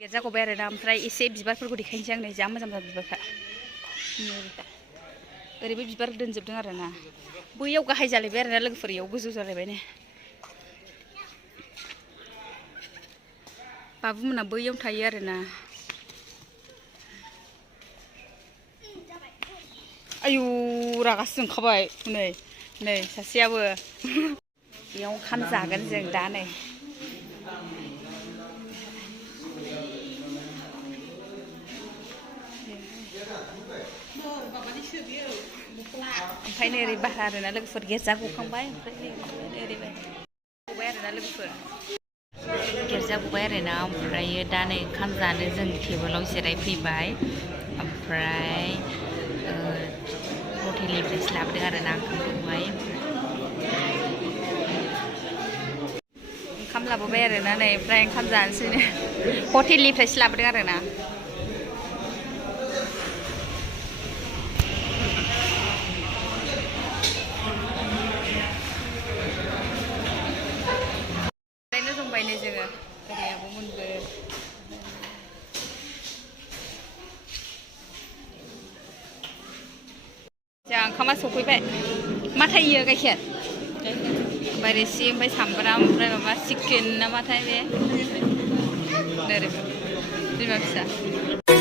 गेरजागबाय आरो ना ओमफ्राय एसे बिबारफोरखौ देखायनोसै आं नै जा मोजां मोजां बिबारखा ओरैबो बिबार दोनजोबदों आरो ना बैयाव गाहाय जालायबाय आरो ना लोगोफोर इयाव गोजौ जालायबाय ने बाबुमोना बैयाव थायो आरो ना आयु रागासो जोंखाबाय नै नै सासेयाबो बेयाव ओंखाम जागोन जों दा नै ओमफ्राय नै ओरै बारा आरोना लोगोफोर गेरजा गखांबाय ओमफ्राय ओरैबाय गबाय आरोना लोगोफोर गेरजा गबाय आरोना ओमफ्राय दा नै ओंखाम जानो जों टेबोलाव जिरायफैबाय ओमफ्राय हटेलनिफ्रायसो लाबोदों आरोना ओंखामखौहाय ओंखाम लाबोबाय आरोना नै ओमफ्राय ओंखाम जानोसैनो हटेलनिफ्रायसो लाबोदों आरोना जोङो ओरै आब'मोनबो जोंहा ओंखामा सफैबाय मा थायो गाइखेर ओमफ्राय रोसि ओमफ्राय सामब्राम ओमफ्राय माबा चिकेन नामाथाय बे ओरै बिमा फिसा